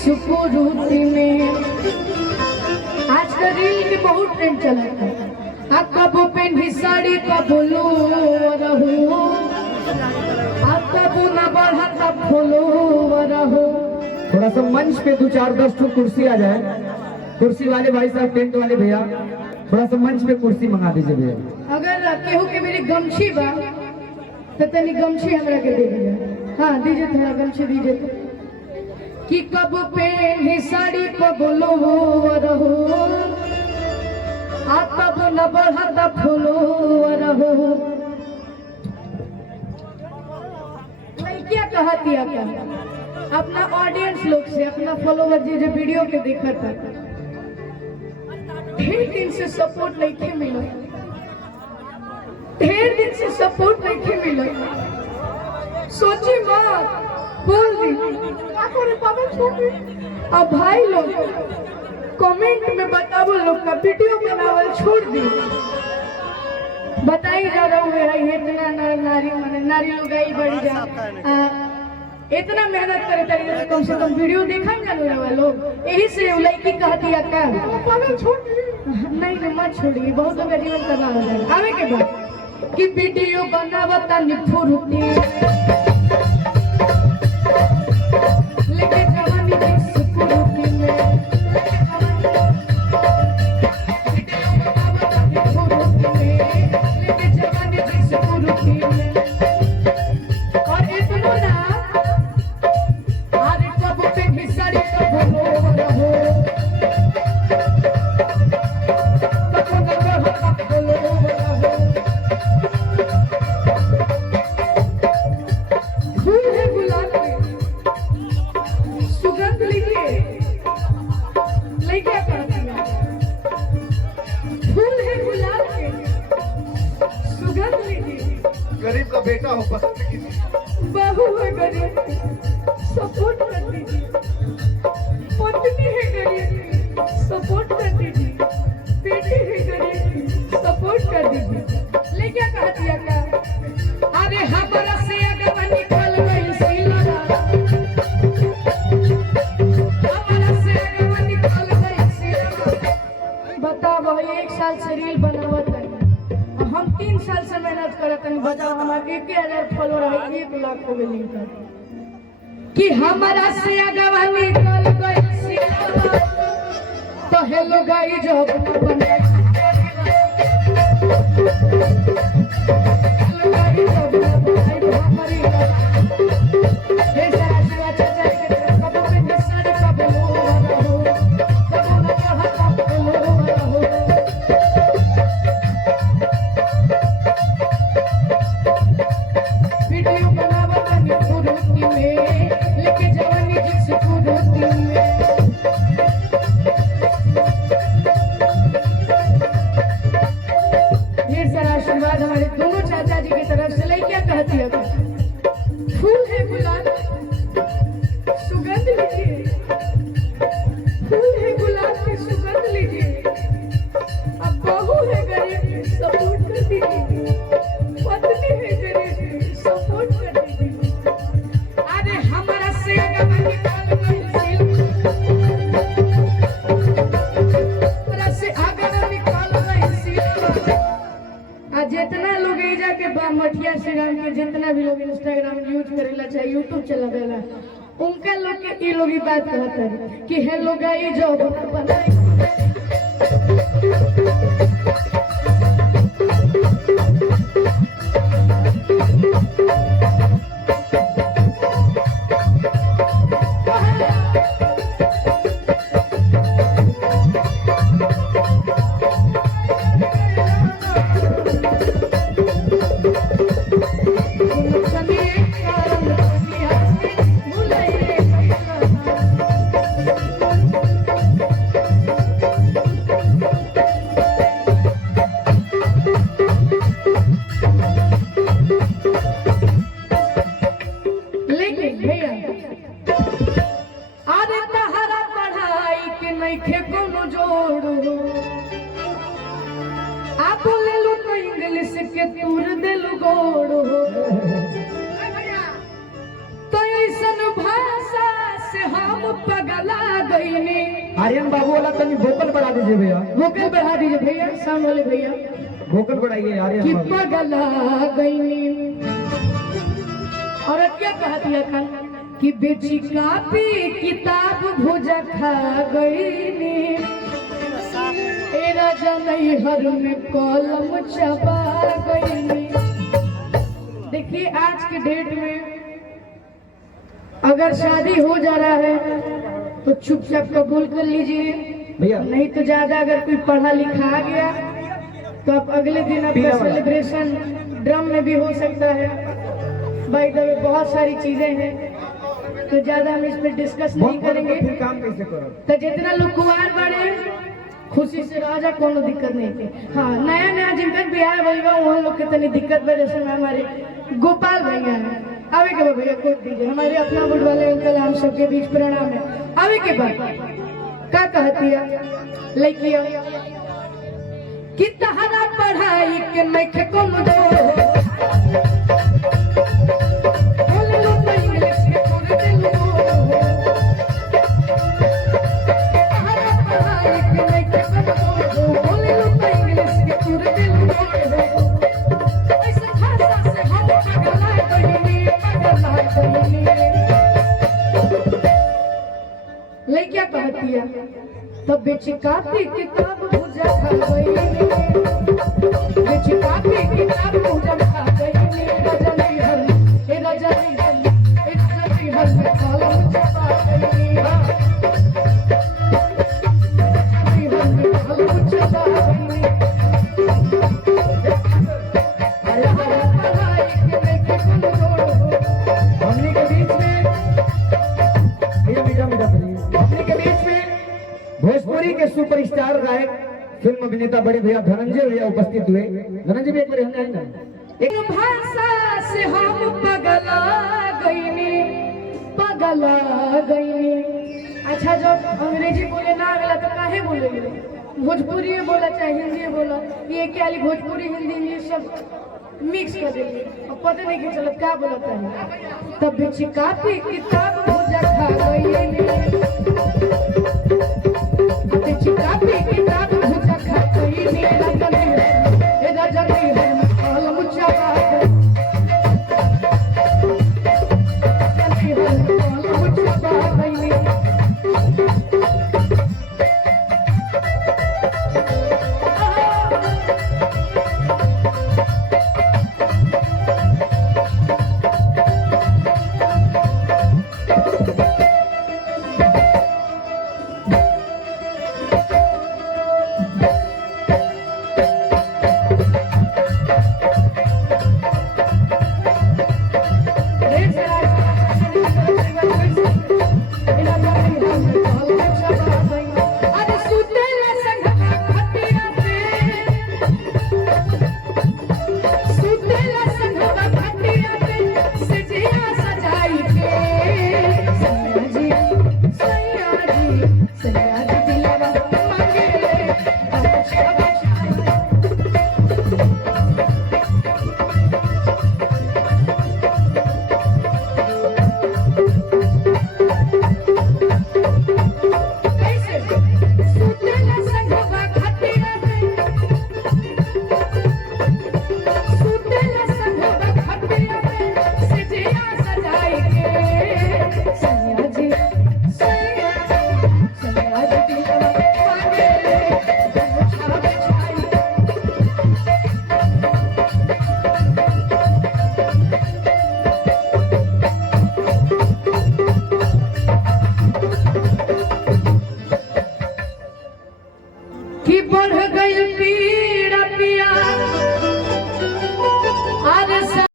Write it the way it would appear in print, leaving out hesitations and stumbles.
सुपुरुति में। आज का रील के बहुत ट्रेंड चला था। आप कब पेन्ही साड़ी कब लो रहो, आप कब न बढ़ा तब खोलो रहो। थोड़ा सा मंच पे 2-4-10 ठो कुर्सी आ जाए। कुर्सी वाले भाई साहब, टेंट वाले भैया, थोड़ा सा मंच पे कुर्सी मंगा दीजिए भैया। अगर केहू के मेरी गमछी बा तो तनी गमछी हमरा के दे दीजिए। हाँ दीजिए, थोड़ा गमछी दीजिए तो। कि कब पेन्ही साड़ी कब लो रहो, आप कब न बढ़ा तब खोलो रहो। क्या कहती है क्या अपना ऑडियंस लोग से, अपना फॉलोवर जो वीडियो के देखा था, ढेर दिन से सपोर्ट नहीं थे मिला, ढेर दिन से सपोर्ट नहीं थे मिला। सोची मत, बोल दी क्या करे पागल छोड़ी। अब भाई लोग कमेंट में बताओ, लोग का वीडियो बनावल छोड़ दी। बताई जा रहा हूँ इतना नारी लोग आई बड़ी जा इतना मेहनत करे तरीके कम से कम वीडियो देखा जाने वाला लोग। यही से लड़की कह दिया क्या नहीं मत छोड़िए, बहुत लोग जीवन करना हो जाएगा। आवे के बाद कि वीडियो बनावता निफुरुती लेके जवानी की सुपुरुती में। गरीब का बेटा हो, पसंद कीजिए। बहू है गरीब, सपोर्ट कर दीजिए। पत्नी है गरीब, सपोर्ट कर दीजिए। बेटी है गरीब, सपोर्ट कर दीजिए। ले क्या कहा दिया क्या? अरे हमारा से अगर निकल गई सिलरा, हमारा से अगर निकल गई सिलरा। बताओ, 1 साल से रील बनावत है, हम 3 साल से मेहनत करत हैं। बताओ हमारे 1000 फॉलोअर है, 1 लाख हो गए कि हमारा से अगवा निकल गई तो हेलो गाइस जब बने हमारे दोनों चाचा जी की तरफ से। ले क्या कहती है? फूल है गुलाब, सुगंध लीजिए। फूल है गुलाब की सुगंध लीजिए। अब बहू है गरीब, सपोर्ट कर दीजिए। पत्नी है गरीब, सपोर्ट कर दीजिए। अरे हमारा से जितना लोग जाके मठिया श्रीराम के जितना भी लोग इंस्टाग्राम यूज करेला चाहे यूट्यूब चलावेला, उनका लोग के ये लोग बात कहते हैं कि हेलो गाइस जो बनाई नइखे कोनो जोड़ आप ले लो तो इंग्लिश के तूर देलु गोड़ तो ऐसन भाषा से हम पगला गईनी। आर्यन बाबू वाला तनी वोकल बढ़ा दीजिए भैया, वोकल बढ़ा दीजिए भैया, साउंड वाले भैया, वोकल बढ़ाइए कि आर्यन बाबू। पगला गईनी। औरत क्या कहती है कल कि बेची कापी किताब भुजा खा गईनी। ए राजा नैहर में कलम चबा गईनी। देखिए आज के डेट में अगर शादी हो जा रहा है तो चुपचाप कबूल कर लीजिए भैया, नहीं तो ज्यादा अगर कोई पढ़ा लिखा आ गया तो आप अगले दिन आपका सेलिब्रेशन ड्रम में भी हो सकता है। भाई दबे बहुत सारी चीजें हैं तो ज्यादा हम इस पर डिस्कस नहीं करेंगे। फिर काम कैसे करो? तो जितना लोग कुमार बड़े खुशी से राजा कोनो दिक्कत नहीं थी। हाँ नया नया जिनका ब्याह भैया वहाँ लोग के तनी दिक्कत वजह से हमारे गोपाल भैया है आवे के बाद भैया कोट दीजिए हमारे अपना बुढ़ वाले अंकल हम सबके बीच प्रणाम है। आवे के बाद क्या कहती है लड़कियों कि तहरा पढ़ाई के मैं कम दो बोल लो तो इंग्लिश के थोड़े दिल दो तहरा पढ़ाई के मैं कम दो बोल लो तो इंग्लिश के थोड़े दिल दो ऐसे भाषा से हम पगला गईनी लड़कियां कहती है तब बेची कापी किताब भुजा खा गईनी। बेची कापी किताब भुजा खा गईनी। राजा नैहर ए राजा नैहर ए राजा नैहर में कलम चबा गईनी। नैहर में कलम चबा गईनी। हमने के बीच में भोजपुरी के सुपरस्टार गायक फिल्म अभिनेता बड़े भैया धनंजय भैया उपस्थित हुए। धनंजय भैया एक बार हमने आएंगे। एक भाषा से हम पगला गईनी पगला गईनी। अच्छा जो अंग्रेजी बोले ना अगला तो काहे बोलेंगे भोजपुरी में बोला चाहे हिंदी में बोला ये क्या ली भोजपुरी हिंदी इंग्लिश सब मिक्स कर देंगे और पता नहीं कि चलो क्या बोला था। तब बेची कापी किताब भुजा खा गईनी। बेची कापी किताब भुजा खा गईनी। राजा नैहर ए राजा नैहर में कलम चबा गईनी। राजा नैहर में कलम चबा गईनी। कि बढ़ गई पीड़ा पिया